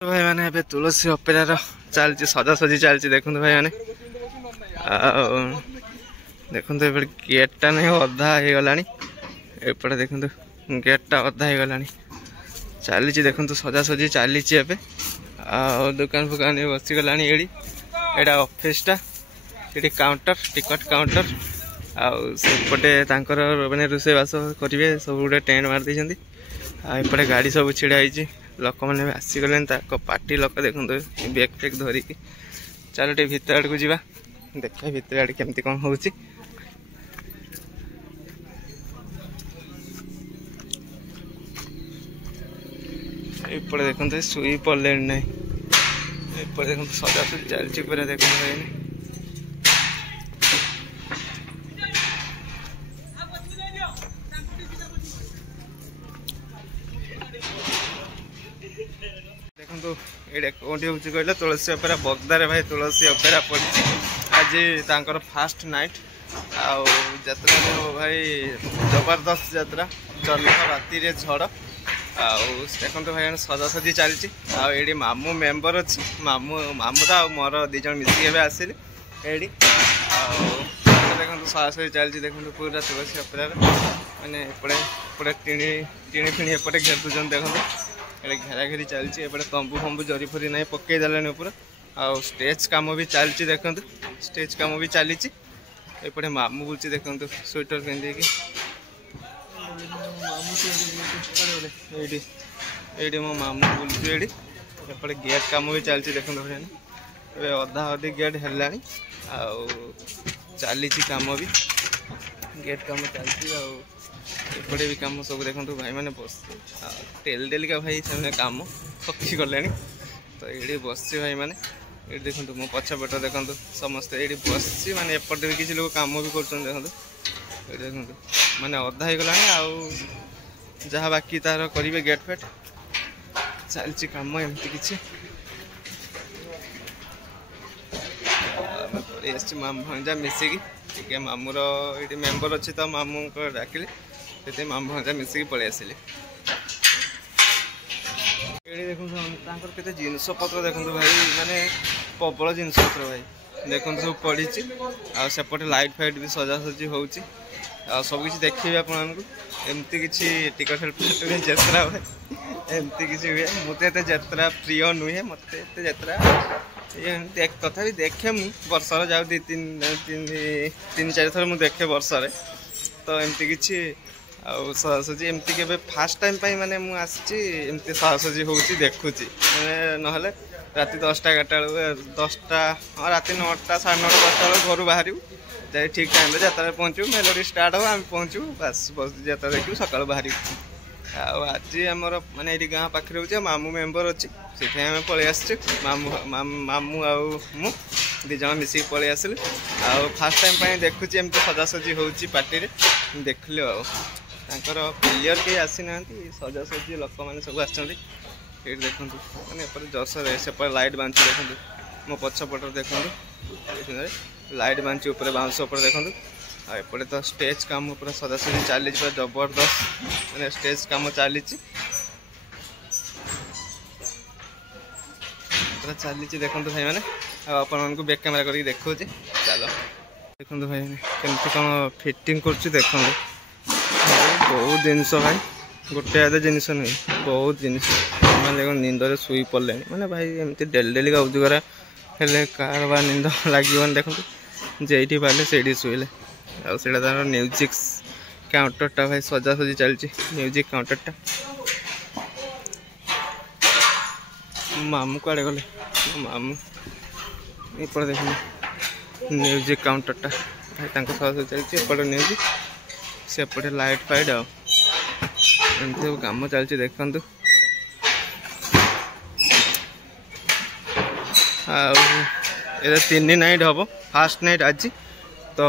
भाई मैंने ए तुलसी अपेरार चलती सजासजी चलती देखो भाई मैंने देखो गेटा नहीं अधा हो गला एपटे देखो गेटा अधा हो गला चली देखो सजासजी चली दुकान फुकान बसीगला एड़ा ऑफिसटा ये काउंटर टिकट काउंटर आउटे मैंने रोषेबास करेंगे सब गोटे टेंट मारदे आपटे गाड़ी सब छिड़ाई लोक मैंने आसीगले पार्टी लोक देखो बैग फैग धरिकी चलो टे भितर आड़ को जा देखा भितर आड़ केमती कौन हो देखो शुई पड़े ना देखो सजा चलती पूरा देखो देखो ये कौन हूँ कहला तुलसी अपेरा बगदारे भाई तुलसी अपेरा पड़ी आज तांकर फास्ट नाइट आउ यात्रा भाई जबरदस्त यात्रा चल राति झड़ आउ देखो भाई सजासजी चलती आड़ी मामू मेम्बर अच्छी मामू मामूरा मोर दीज मिसिक आसिले एडी देखो सजासजी चलती देखो पूरा तुलसी अपेरा मैंने एपटे टीणी फिणी एपटे घेर दूसरी देखो ये घेरा घेरी चलती एपटे तंबू फंबू जरी फरी ना पकई देलानी पूरा आउ स्टेज कम भी चलती देखो स्टेज कम भी चली एपटे मामू बुलची देखो स्वेटर पिंधिकी ये मो मामू बुलची एपटे गेट कम भी चलती देखो अधा अधी गेट है चली कम भी गेट कम चलती एपटे भी कम सब देखो भाई मैंने बस डेली डेली का भाई से कम थकी गले तो ये बस भाई मैंने ये देखो मो पछपट देखो समस्ते ये बस माने एपटे भी किसी लोग कम भी कर देखो माने अधा हो गला जहाँ बाकी तार करेंगे गेट फेट चलती कम एमती किसी मामू भंजा मिसिकी मामूर ये मेम्बर अच्छी तो मामू को डाकिले से मामू भंजा मिसिकी पलि आसिले ये देखो के जिनस पत्र देखो भाई माने प्रबल जिनस पत्र भाई देखो सब पड़ी आसेपटे लाइट फाइट भी सजासजी हो सब किसी देखिए आपमती किसी टिकट हेल्प यात्रा भाई एमती किसी हुए मुझे यात्रा प्रिय नुहे मत यात्रा तथा देखे वर्षर जाऊ तीन चार थर मुझे देखे वर्षे तो एमती किसी सजासजी एमती के फास्ट टाइम माने मुझे सजासजी हो देखुची मैंने ना राति 10टा 11टा 10टा राति 9टा 9:30 10टा घर बाहर जाए ठीक टाइम यात्रा पहुँचू मेलोडी स्टार्ट हो आम पहुँचू बस बस यात्रा देखू सका बाहर आज आमर माने ये गाँ पाखे हो मामू मेम्बर अच्छी से आम पलि आस मामू आमु दीज मिसिक पलि आसिल फास्ट टाइम देखुची एमती सजासजी हो पार्टी देखल आर प्लेयर कहीं आसी ना सजासजी लोक मैंने सब आसते ये देखो मैंने जसर से लाइट बांधी देखो मो पछपट देखो लाइट बांधी ऊपर बाउंस देखो एपटे तो स्टेज काम पूरा सजासजी चली पूरा जबरदस्त मैंने स्टेज काम चली पूरा चली देखो भाई मैंने आपन को बैक कैमेरा करके देखो चलो देखो भाई केमती कौन फिटिंग कर देखो बहुत जिनस भाई गोटे आधे जिनस नुहे बहुत जिन मैंने देखो निंदे शुई पड़े मैंने भाई एमती डेली डेली का उजुगर हेल्ले कार बा निंद लगे देखो जेठी पाले से शुले आटा तार म्यूजिक काउंटरटा भाई सजासजी चलती म्यूजिक काउंटरटा मामू कड़े गले मामू ये देख म्यूजिक काउंटरटा भाई सजासजी चलती एपटे म्यूजिक सेपटे लाइट फाइट एमती सब कम चलती देखु ये 3 नाइट हम फास्ट नाइट आज तो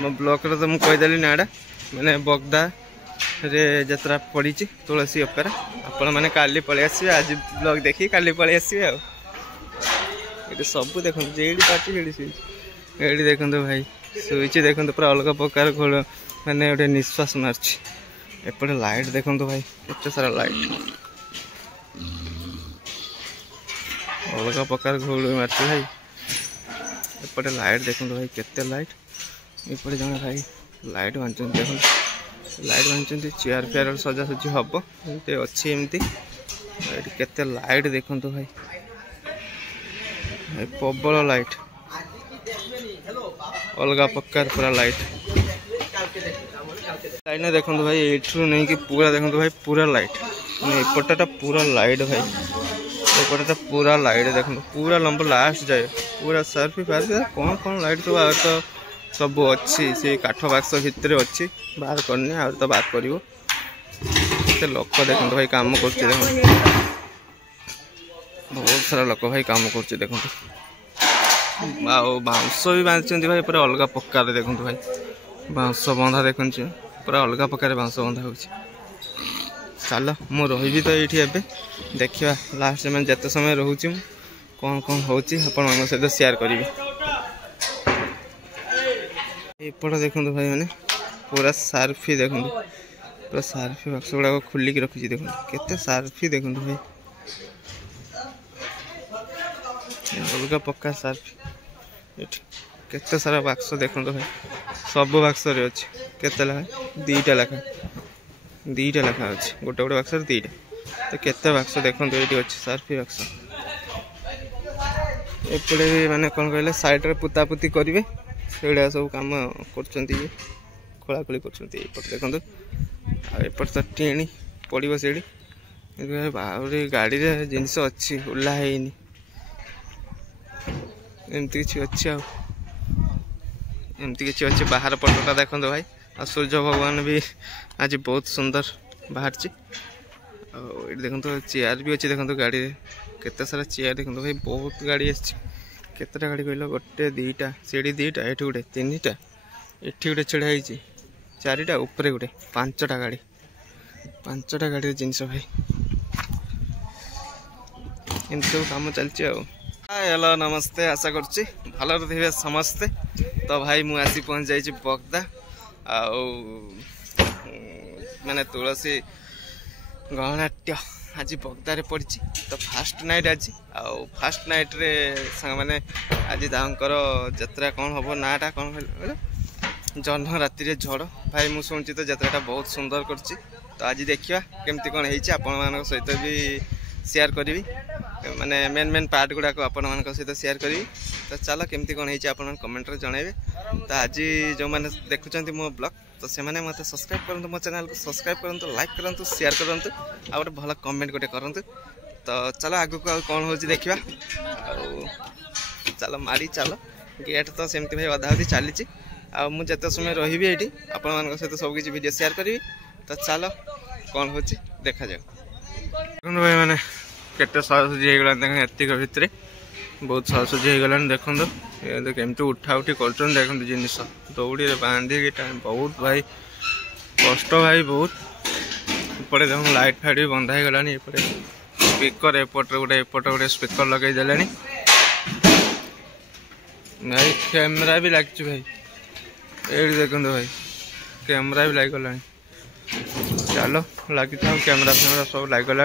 मो ब्लॉक तो मुझे कहीदेली नाड़ा मैंने बगदा रे यात्रा पड़ी तुलसी अपेरा आपण मैंने काली पलि आसवे आज ब्लॉग देखी काली पलि आसवे ये सब देखो जेडी पार्टी ये देखो भाई शुई देखो पूरा अलग प्रकार मैंने गोटे निश्वास मार्च एपटे लाइट देखो भाई एत सारा लाइट अलग प्रकार घोड़ मारती भाई। एपटे लाइट देखो भाई केते लाइट। एपटे जन भाई लाइट बांधुं देख लाइट बांधुं चेयर फेयर सजासजी हम अच्छी एमती केते लाइट देखो भाई प्रबल लाइट अलग प्रकार पूरा लाइट लाइट ने देखो भाई एठू नहीं कि पूरा देखो भाई पूरा लाइट एपटा पूरा लाइट भाई एपटा पूरा लाइट देखो पूरा लंबा लास्ट जाए पूरा सर्फी फार्फी कौन कौन लाइट सब आ तो सब अच्छी से काठ बाक्स भितर अच्छी बाहर करनी आ तो बाहर कर लोक देखो भाई काम कर बहुत सारा लोक भाई काम कर देखो बाउंस भी बांधि भाई पूरा अलग प्रकार देखो भाई बाउंस बंधा देखो पूरा अलग प्रकार बाउंस बंधा हो चल मु रही तो ये देखा लास्ट में जिते समय रोचे कौन कौन हो सहित शेयर करी एपट देखो भाई मैंने पूरा सार्फी देखो पूरा सार्फी बक्स गुड़ा खोलिक रखी देखो केते सार्फी देखो भाई अलग प्रकार सार्फी केते सारा बक्स देखो भाई सब बक्स अच्छे केते लेखा दीटा लेखा अच्छे गोटे गोटे बक्स दीटा तो केते बक्स देखो ये अच्छे सार्फी बक्स एपटे भी माने कौन कहले साइड रे पुतापुती करेंगे से सब कम कर खोलाखोली कर देखो एपट तो टेणी पड़ो से गाड़ी रे जिनस अच्छी ओह्ला है एमती किसी अच्छे एमती किसी अच्छे बाहर पटटा देखो भाई आ सूर्य भगवान भी आज बहुत सुंदर बाहर देखो तो चेयर भी अच्छे देखो गाड़ी रे केते सारा चेयर देखो भाई बहुत गाड़ी केतेटा गाड़ी कहल गोटे दीटा सीढ़ी दीटा ये गोटे तीन टा ये गोटे छड़ा चारिटा उपरे गोटे पांचटा गाड़ी जिनस भाई इन सब काम चलती। हेलो नमस्ते आशा करुच्ची भलर थे समस्ते। तो भाई मु आसी पहुँच जाइए बगदा माने तुलसी गणनाट्य आज बगदारे पड़ी तो फास्ट नाइट आज फास्ट नाइट रे सांग मैंने आज तांकर यात्रा कौन हम नाटा कौन जह्न राति झड़ भाई मुझे शुणी तो यात्राटा बहुत सुंदर करछि। तो आज देखिए केमती कौन होपण सहित भी शेयर करी माने मेन मेन पार्ट गुड़ाक आपण मान सहित शेयर करी। तो चलो केमती कौन होपण कमेंट रे जनइबे। तो आज जो मैंने देखुं मो ब्लॉग तो से मैंने मत सब्सक्राइब करूँ मो चैनल को सब्सक्राइब करूँ लाइक करूँ शेयर करूँ आ गोटे भल कमेंट गोटे करूँ। तो चलो आगु को कौन हो देखा चलो मारी चलो गेट तो सेमती भाई अधा अधी चली मुझे समय रही ये आपण सहित सबकि वीडियो शेयर करी। तो चलो कौन हो देखा जाओ भाई मैंने केते साजसजी हो गला एतिक भितर बहुत साजसजी हो गला देखो केमती उठा उठी कर देखो जिनस दौड़ी बांधिकी टाइम बहुत भाई कष्ट भाई बहुत एपटे देखो लाइट फाइट भी बंधा हो गलानी एपटे स्पीकर एपटे गोटे स्पीकर लगे देलानी भाई कैमरा भी लगी भाई ये देखो भाई कैमरा भी लग गला चलो लगी था कैमरा फैमरा सब लग गला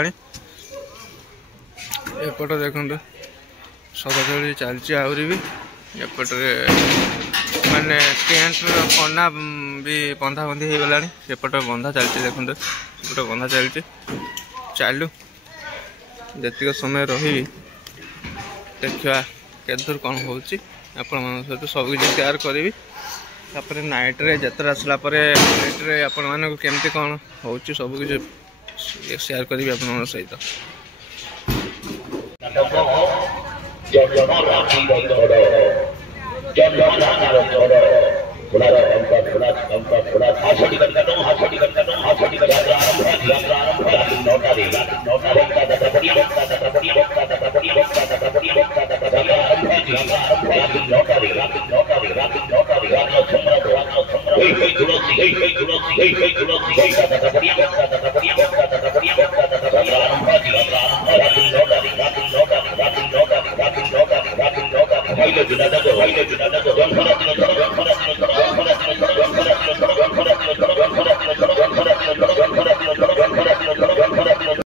एपटे देखो सदाचली चलती आहरी भी एपटे माने टेंट कना भी बंधा बंधी हो गला सेपटे बंधा चलती देखो सेपटे बंधा चलती चलू जी समय रही देखा केदूर कौन हो सहित सब किसी शेयर करी। तापर नाइट रे यात्रा आसला नाइट रे आपण मानक केमती कौन हो सब किसी शेयर करी आपण सहित।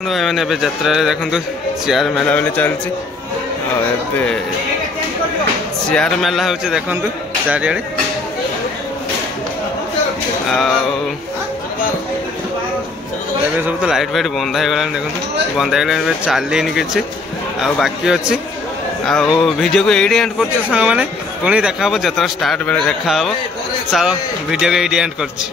मैंने यात्रा देखो चेयर मेला बेले चलती ଏବେ ଚେୟାର ମେଲା ହେଉଛି ଦେଖନ୍ତୁ ଚାରିଆଡ଼େ। ଆଉ ଏବେ ସବୁ ତ ଲାଇଟ୍ ଫାଇଟ୍ ବନ୍ଧା ହେଇଗଲାଣି ଦେଖନ୍ତୁ, ବନ୍ଧା ହେଇଗଲାଣି। ଏବେ ଚାଲିନି କିଛି, ଆଉ ବାକି ଅଛି। ଆଉ ଭିଡ଼ିଓକୁ ଏଇଠି ଏଣ୍ଡ କରୁଛୁ ସାଙ୍ଗମାନେ, ପୁଣି ଦେଖା ହେବ ଯେତେବେଳେ ଷ୍ଟାର୍ଟ ବେଳେ ଦେଖା ହେବ। ଚାଲ ଭିଡ଼ିଓକୁ ଏଇଠି ଏଣ୍ଡ କରୁଛି।